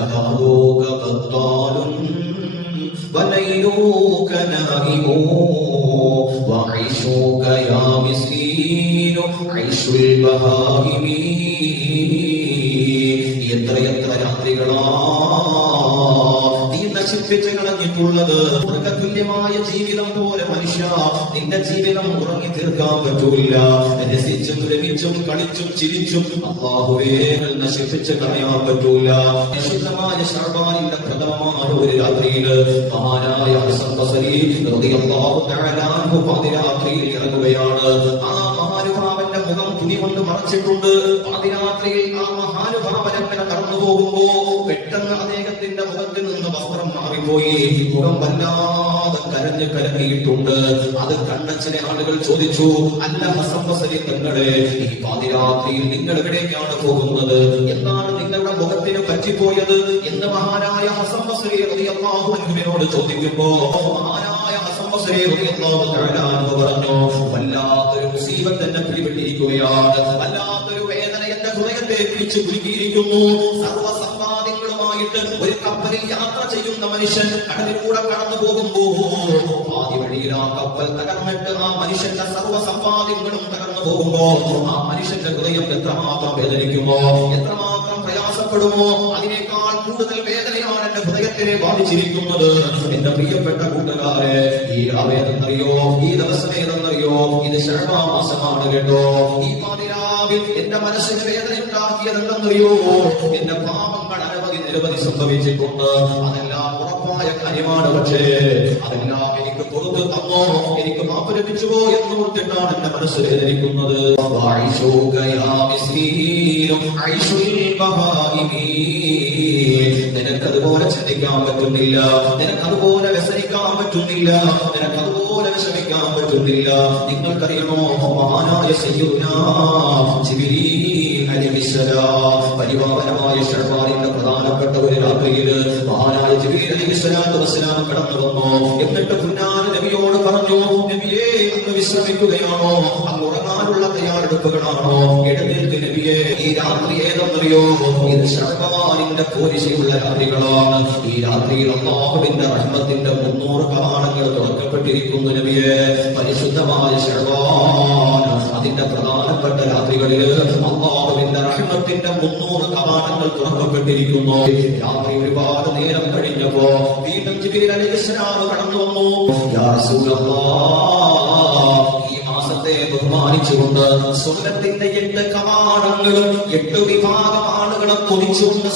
نهارك بطال وليلك نائم وعيشك يا مسكين عيش البهائم. എത്ര രാത്രികളാ നീ നശിപ്പിച്ച് കളഞ്ഞിട്ടുള്ളത്. മൃഗതുല്യമായ ജീവിതം പോലെ മനുഷ്യ നിന്റെ ജീവിതം ഉറങ്ങി തീർക്കാൻ പറ്റൂല. രസിച്ചും രമിച്ചും കളിച്ചും ചിരിച്ചും അല്ലാഹുവേ നശിപ്പിച്ച് കളയാൻ പറ്റൂല. വിശുദ്ധമായ ശഅബാനിന്റെ പ്രഥമമായ ഒരു രാത്രിയില് മഹാനായ ഹസൻ ബസരി റളിയല്ലാഹു തആല അൻഹു പാതിരാത്രിയിൽ ഇറങ്ങുകയാണ്. ആ മഹാനുഭാവന്റെ മുഖം തുണി കൊണ്ട് മറച്ചിട്ടുണ്ട്. പാതിരാത്രിയിൽ ആ മഹാനുഭാവൻ അങ്ങനെ കടന്നു പോകുമ്പോ പെട്ടെന്ന് അദ്ദേഹത്തിന്റെ മുഖത്തിൽ നിന്ന് വസ്ത്രം മാറിപ്പോയി. മുഖം വല്ലാതെ കരഞ്ഞ് കലങ്ങിയിട്ടുണ്ട്. അത് കണ്ട ചില ആളുകൾ ചോദിച്ചു, അല്ല ഹസൻ ബസരി തങ്ങളെ, ഈ പാതിരാത്രിയിൽ നിങ്ങൾ എവിടേക്കാണ് പോകുന്നത്? എന്താണ് നിങ്ങളുടെ മുഖത്തിന് പറ്റിപ്പോയത് എന്ന് മഹാനായ ഹസൻ ബസരി റളിയല്ലാഹു അൻഹുവിനോട് ചോദിക്കുമ്പോ മഹാനായ ഹസൻ ബസരി റളിയല്ലാഹു തആല അൻഹു പറഞ്ഞു, വല്ലാത്തൊരു മുസീബത്ത് എന്നെ പിടിപെട്ടിരിക്കുകയാണ്. വല്ലാത്തൊരു വേദന എന്റെ ഹൃദയത്തെ പിടിച്ചു കുലുക്കിയിരിക്കുന്നു. സർവ്വസമ്പാദ്യങ്ങളുമായിട്ട് ഒരു കപ്പലിൽ യാത്ര ചെയ്യുന്ന മനുഷ്യൻ കടലിലൂടെ കടന്നു പോകുമ്പോ ആദ്യ വഴിയിൽ ആ കപ്പൽ തകർന്നിട്ട് ആ മനുഷ്യന്റെ സർവ്വസമ്പാദ്യങ്ങളും തകർന്നു പോകുമ്പോ ആ മനുഷ്യന്റെ ഹൃദയം എത്രമാത്രം വേദനിക്കുമോ, എത്രമാത്രം പ്രയാസപ്പെടുമോ, അതിനേക്കാൾ കൂടുതൽ വേദനയാണ് എന്റെ ഹൃദയത്തിനെ ബാധിച്ചിരിക്കുന്നത്. എന്റെ പ്രിയപ്പെട്ട കൂട്ടുകാരെ, ഈ ആവേദനറിയോ, ഈ ദിവസം ഏതെന്നറിയോ? ഇത് ശഅബാൻ മാസമാണ് കേട്ടോ. ഈ പാതിരാവിൽ എന്റെ മനസ്സിന് വേദന ഉണ്ടാക്കിയതെന്തെന്നറിയോ? എന്റെ പാപങ്ങൾ നിരവധി സംഭവിച്ചിട്ടുണ്ട്. അതെല്ലാം ഉറപ്പായ കാര്യമാണ്. പക്ഷേ അതെല്ലാം എനിക്ക് പുറത്ത് തന്നോ, എനിക്ക് മാപ്പ് ലഭിച്ചുവോ എന്ന് ഓർത്തിട്ടാണ് എന്റെ മനസ്സ് വേദനിക്കുന്നത്. നിനക്കതുപോലെ ചിന്തിക്കാൻ പറ്റുന്നില്ല, നിനക്കതുപോലെ വ്യസനിക്കാൻ പറ്റുന്നില്ല, നിനക്കതുപോലെ വിഷമിക്കാൻ പറ്റുന്നില്ല. നിങ്ങൾക്കറിയണോ, മഹാനായ സയ്യിദുനാ ജിബ്രീൽ അലൈഹിസ്സലാം പരിപാവനമായ ശഅബാനിന്റെ പ്രധാനപ്പെട്ട ഒരു രാത്രിയിൽ മഹാനായ ജിബ്രീൽ അലൈഹിസ്സലാത്തു വസ്സലാം കടന്നു വന്നു. എന്നിട്ട് പുന്നാര നബിയോട് പറഞ്ഞു, നബിയേ, അങ്ങ് വിശ്രമിക്കുകയാണോ? അങ്ങ് ഉറങ്ങാനുള്ള തയ്യാറെടുപ്പുകളാണോ? എഴുന്നേൽക്ക് നബിയേ. ഈ രാത്രി ഏതെന്നറിയോ? ഇത് ശഅബാനിന്റെ പോരിശയുള്ള രാത്രികളാണ്. ഈ രാത്രിയിൽ അല്ലാഹുവിന്റെ റഹ്മത്തിന്റെ 300 കവാടങ്ങൾ തുറക്കപ്പെട്ടിരിക്കുന്നു നബിയേ. പരിശുദ്ധമായ ശഅബാൻ അതിന്റെ പ്രധാനപ്പെട്ട രാത്രികളിൽ അല്ലാഹുവിന്റെ റഹ്മത്തിന്റെ 300 കവാടങ്ങൾ തുറക്കപ്പെട്ടിരിക്കുന്നു. രാത്രി ഒരുപാട് നേരം കഴിഞ്ഞപ്പോ വീണ്ടും ജിബ്രീൽ അലൈഹിസ്സലാം കടന്നു വന്നു. യാ റസൂലല്ലാഹ്, ഈ മാസത്തെ ബഹുമാനിച്ചുകൊണ്ട് സ്വർഗ്ഗത്തിന്റെ 8 കവാടങ്ങളും 8 വിഭാഗം ആളുകളെ കൊതിച്ചുകൊണ്ട്